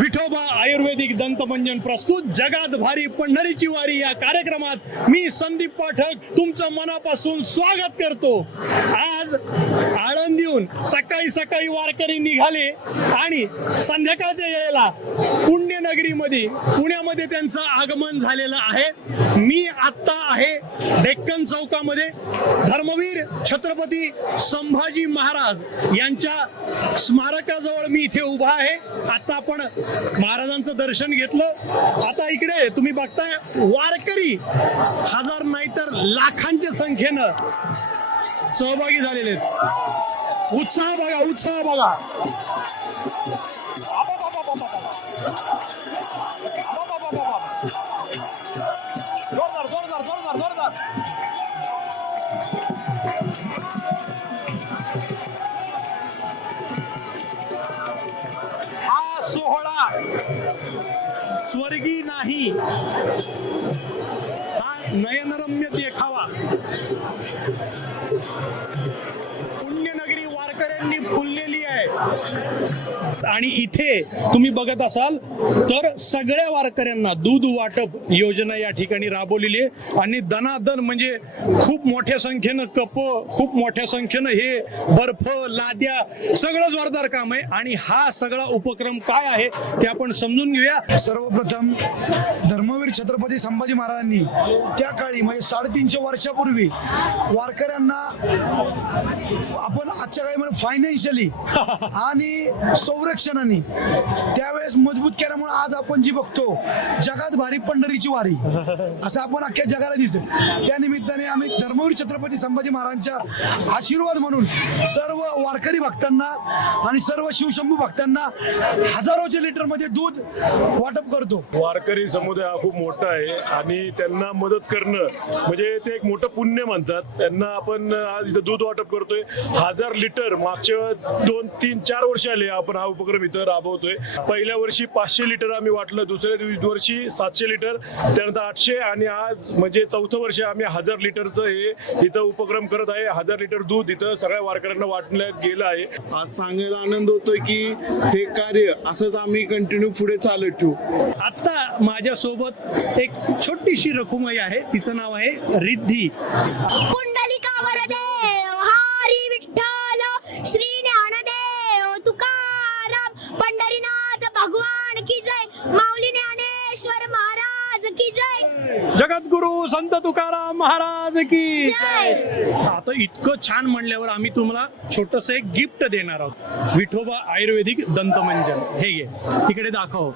विठोबा आयुर्वेदिक दंतमंजन प्रस्तुत जगात भारी पंढरीची वारी या कार्यक्रमात मी संदीप पाठक तुमचं मनापासून स्वागत करतो। आज आळंदीहून सकाळी सकाळी वारकरी निघाले आणि संध्याकाळच्या वेळेला पुण्यनगरीमध्ये पुण्यामध्ये त्यांचं आगमन झालेलं आहे। मी आत्ता आहे डेक्कन चौकामध्ये धर्मवीर छत्रपती संभाजी महाराज यांच्या स्मारकाजवळ मी इथे उभा आहे। आता आपण महाराजांचं दर्शन घेतलं। आता इकडे तुम्ही बघताय वारकरी हजार नाही तर लाखांच्या संख्येनं सहभागी झालेले आहेत। उत्साह बघा, उत्साह बघा। जोरदार जोरदार जोरदार जोरदार। हा सोहळा स्वर्गी नाही, हा नयनरम्य देखावा पुण्यनगरी वारकऱ्यांनी फुललेली आहे। आणि इथे तुम्ही बघत असाल तर सगळ्या वारकऱ्यांना दूध वाटप योजना या ठिकाणी राबवलेली आहे आणि दनादन म्हणजे खूप मोठ्या संख्येनं कप, खूप मोठ्या संख्येनं हे बर्फ लाद्या सगळं जोरदार काम आहे। आणि हा सगळा उपक्रम काय आहे ते आपण समजून घेऊया। सर्वप्रथम धर्मवीर छत्रपती संभाजी महाराजांनी त्या काळी म्हणजे 350 वर्षापूर्वी वारकऱ्यांना आपण आजच्या काळी फायनान्शियली आणि संरक्षणाने त्यावेळेस मजबूत केल्यामुळे आज आपण जी बघतो जगात भारी पंढरीची वारी असं आपण अख्ख्या जगाला दिसते। त्या निमित्ताने आम्ही धर्मवीर छत्रपती संभाजी महाराजांच्या आशीर्वाद म्हणून सर्व वारकरी भक्तांना आणि सर्व शिवशंभू भक्तांना हजारोच्या लिटर मध्ये दूध वाटप करतो। वारकरी समुदाय हा खूप मोठा आहे आणि त्यांना मदत करणं म्हणजे ते एक मोठं पुण्य म्हणतात। त्यांना आपण आज इथं दूध वाटप करतोय 1000 लिटर। मागच्या 2, 3, 4 वर्ष आले आपण हा उपक्रम इथं राबवतोय। पहिल्या वर्षी 500 लिटर आम्ही वाटलं, दुसऱ्या वर्षी 700 लिटर, त्यानंतर 800 आणि आज म्हणजे 4थं वर्ष आम्ही 1000 लिटरचं हे इथं उपक्रम करत आहे। 1000 लिटर दूध इथं सगळ्या वारकऱ्यांना वाटण्यात गेलं आहे। आज सांगायला आनंद होतोय की हे कार्य असंच आम्ही कंटिन्यू पुढे चालत ठेवू। आता माझ्यासोबत एक छोटीशी रखुमाई आहे, तिचं नाव आहे रिद्धी। पुंडलिका वरदेव हरी विठ्ठल श्री ज्ञानदेव तुकाराम पंढरीनाथ भगवान की जय, माऊली ज्ञानेश्वर महाराज की जय, जगद्गुरु संत तुकाराम महाराज की जय। आता इतकं छान म्हणल्यावर आम्ही तुम्हाला छोटस एक गिफ्ट देणार आहोत। विठोबा आयुर्वेदिक दंतमंजन हे घे, तिकडे दाखव।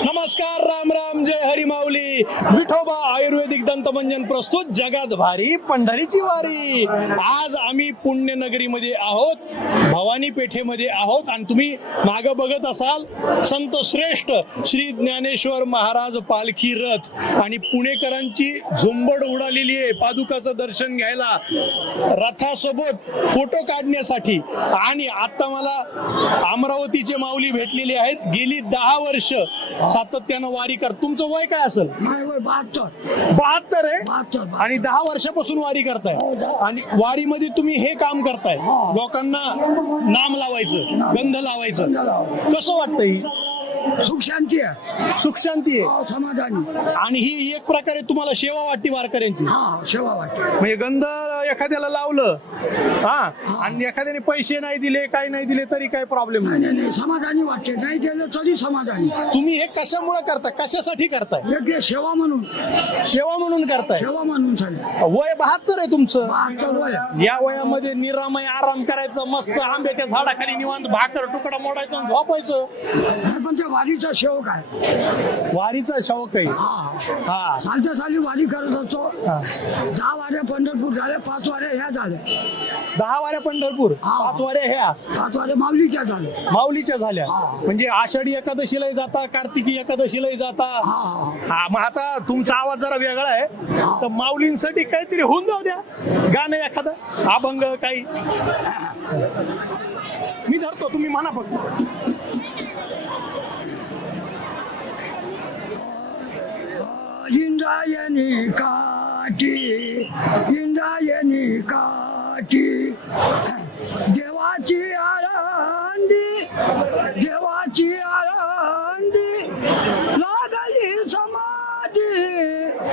नमस्कार, राम राम, जय हरी माऊली। विठोबा आयुर्वेदिक दंतमंजन प्रस्तुत जगात भारी पंढरीची वारी। आज आम्ही पुण्यनगरीमध्ये आहोत, भवानी पेठेमध्ये आहोत आणि तुम्ही मागे बघत असाल संत श्रेष्ठ श्री ज्ञानेश्वर महाराज पालखी रथ आणि पुणेकरांची झुंबड उडालेली आहे पादुकाचं दर्शन घ्यायला, रथासोबत फोटो काढण्यासाठी। आणि आता मला अमरावतीचे माऊली भेटलेले आहेत। गेली 10 वर्ष सातत्यानं वारी कर. तुमचं वय काय असेल? माझं वय 72. 72 आहे 72. आणि 10 वर्षापासून वारी करताय आणि वारीमध्ये तुम्ही हे काम करताय, लोकांना नाम लावायचं, गंध लावायचं. कसं वाटतं? ही सुख शांती आहे, सुख शांती आहे समाधानी. आणि ही एक प्रकारे तुम्हाला सेवा वाटते वारकऱ्यांची. हा, सेवा वाटते. म्हणजे गंध एखाद्याला लावलं हा आणि एखाद्याने पैसे नाही दिले, काही नाही दिले तरी काही प्रॉब्लेम नाही नाही. नाही नाही, समाधानी वाटते. नाही केलं तरी समाधानी. तुम्ही हे कशामुळे करताय, कशासाठी करताय? एक हे सेवा म्हणून, सेवा म्हणून करताय. सेवा म्हणून चालेल. वय 72 आहे तुमचं. 72 वय. या वयामध्ये निरामय आराम करायचं, मस्त आंब्याच्या झाडाखाली निवांत भाकर तुकडा मोडायचं आणि झोपायचं. नाही, पण ते वारीचा सेवक आहे. वारीचा शौक आहे. हा, हा सालच्या साली वारी करत असतो. हा. 10 वाऱ्या पंढरपूर झाल्या, 5 वाऱ्या ह्या झाल्या. 10 वाऱ्या पंढरपूर, हा. 5 वाऱ्या ह्या 5 वाऱ्या माऊलीच्या झाल्या. माऊलीच्या झाल्या. हा. म्हणजे आषाढी एकादशीलाही जाता, कार्तिकी एकादशीलाही जाता. हा, हा, मग आता तुमचा आवाज जरा वेगळा आहे, तर माऊलींसाठी काहीतरी होऊन जाऊ द्या, गाणं एखादं अभंग काही. मी धरतो, तुम्ही म्हणा फक्त. इंद्रायणी काठी, इंद्रायणी काठी, देवाची आळंदी, देवाची आळंदी, लागली समाधी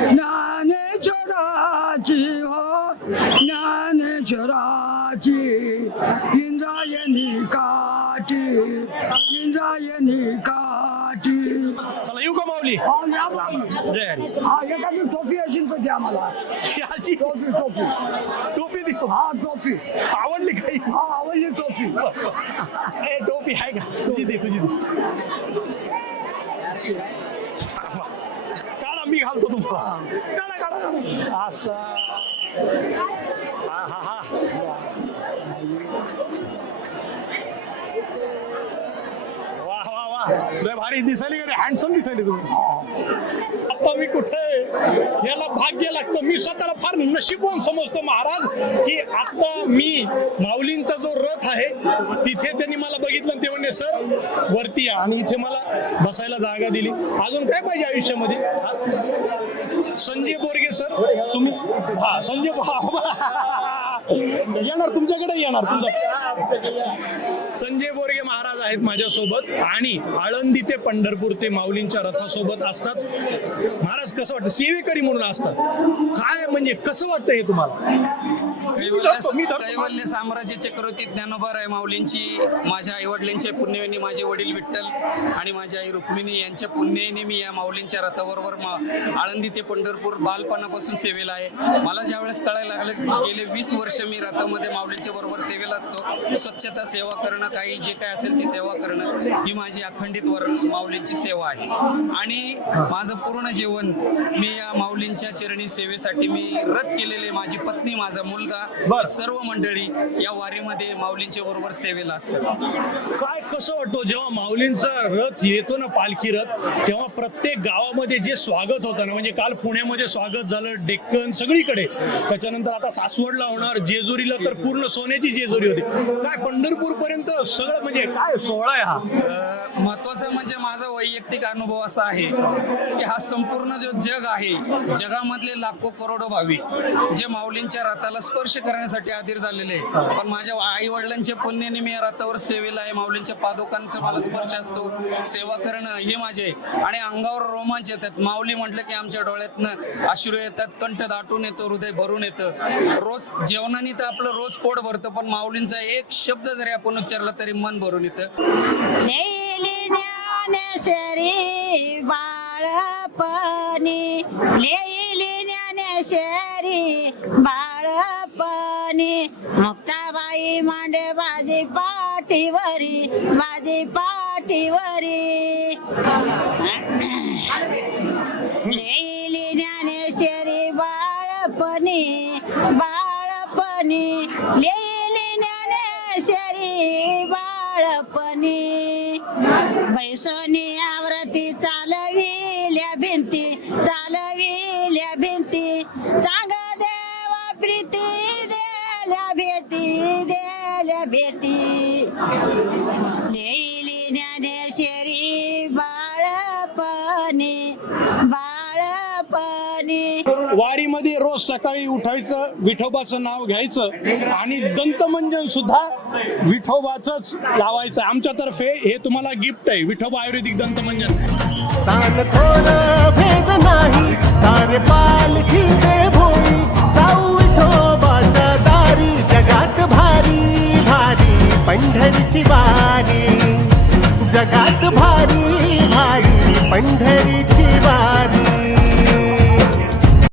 ज्ञानेश्वराची, हो ज्ञानेश्वराची. इंद्रायणी काठी, इंद्रायणी काठी. चला येऊ का माऊली? हा, या बाबा. जय हरी. हा, एखादी टोपी असेल तर द्या मला. अशी टोपी टोपी. टोपी देतो. हा, टोपी. आवडली काही? हा, आवडली टोपी. ए, टोपी आहे का? तुझी दे, तुझी दे. काढा, मी घालतो तुम्हाला. काढा काढा. असं. हा हा हा. वा वा वा, लय भारी दिसायली का? हँडसम दिसायली तुम्ही. आता मी कुठे याला भाग्य लागतं. मी स्वतःला फार नशीबवान समजतो महाराज, की आता मी माऊलींचा जो रथ आहे तिथे त्यांनी मला बघितलं आणि ते म्हणले सर वरती या, आणि इथे मला बसायला जागा दिली. अजून काय पाहिजे आयुष्यामध्ये? संजय बोरगे सर तुम्ही. हा, संजय येणार तुमच्याकडे, येणार तुमच्या. संजय बोरगे महाराज आहेत माझ्यासोबत आणि आळंदी ते पंढरपूर ते माऊलींच्या रथासोबत असतात. महाराज कसं वाटतं? सेवेकरी म्हणून असतात. काय म्हणजे कसं वाटतं हे तुम्हाला? कैवल्य साम्राज्य चक्रवर्ती ज्ञानोबा माऊलींची, माझ्या आई वडिलांच्या पुण्यने, माझे वडील विठ्ठल आणि माझी आई रुक्मिणी यांच्या पुण्याने मी या माऊलींच्या रथाबरोबर आळंदी ते पंढरपूर बालपणापासून सेवेला आहे. मला ज्यावेळेस कळायला लागलं, गेले 20 वर्ष मी रथामध्ये माऊलींच्या बरोबर सेवेला असतो. स्वच्छता सेवा करणं, काही जे काय असेल ती सेवा करणं, ही माझी अखंडित माऊलींची सेवा आहे. आणि माझं पूर्ण जीवन मी या माऊलींच्या चरणी सेवेसाठी मी रथ केलेले. माझी पत्नी, माझा मुलगा, सर्व मंडळी या वारीमध्ये माऊलींच्या बरोबर सेवेला असतात. काय कसं वाटतं जेव्हा माऊलींचा रथ येतो ना, पालखी रथ, तेव्हा प्रत्येक गावामध्ये जे स्वागत होतं ना, म्हणजे काल पुण्यामध्ये स्वागत झालं, डेक्कन सगळीकडे, त्याच्यानंतर आता सासवडला होणार, जेजुरीला तर पूर्ण सोन्याची जेजुरी होती. काय पंढरपूर पर्यंत सगळं म्हणजे काय सोहळा आहे हा? महत्वाचं म्हणजे माझा वैयक्तिक अनुभव असा आहे की हा संपूर्ण जो जग आहे, जगामधले लाखो करोडो भाविक जे माऊलींच्या रथाला स्पर्श करण्यासाठी आधीर झालेले, पण माझ्या आई वडिलांच्या पुण्याने मी या रथावर सेवेला आहे. माऊलींच्या पादुकांचा मला स्पर्श असतो, सेवा करणं हे माझे, आणि अंगावर रोमांच येतात. माऊली म्हटलं की आमच्या डोळ्यातनं अश्रू येतात, कंठ दाटून येतो, हृदय भरून येतं. रोज जेवणाने तर आपलं रोज पोट भरतं, पण माऊलींचा एक शब्द जरी आपण उच्चारला तरी मन भरून येतं. लेली ज्ञानेश्वरी बाळपणी, लेली ज्ञानेश्वरी बाळपणी, मुक्ताबाई मांडे बाजी पाठीवरी, बाजी पाठीवरी. लेली ज्ञानेश्वरी बाळपणी, बाळपणी, लेली ज्ञानेश्वरी बाळपणी. बैसोनी आवरती चालविल्या भिंती, चालविल्या भिंती, चांग देवा प्रीती देल्या भेटी, देल्या भेटी. लेली ज्ञानेश्वरी बाळ बाळपणी वारीमध्ये रोज सकाळी उठायचं, विठोबाचं नाव घ्यायचं आणि दंतमंजन सुद्धा विठोबाचंच लावायचं. आमच्यातर्फे हे तुम्हाला गिफ्ट आहे, विठोबा आयुर्वेदिक दंतमंजन. सान थोर भेद नाही, सारे पालखीचे भोई जाऊ विठोबाच्या दारी. जगात भारी भारी पंढरीची वारी, जगात भारी भारी पंढरीची वारी.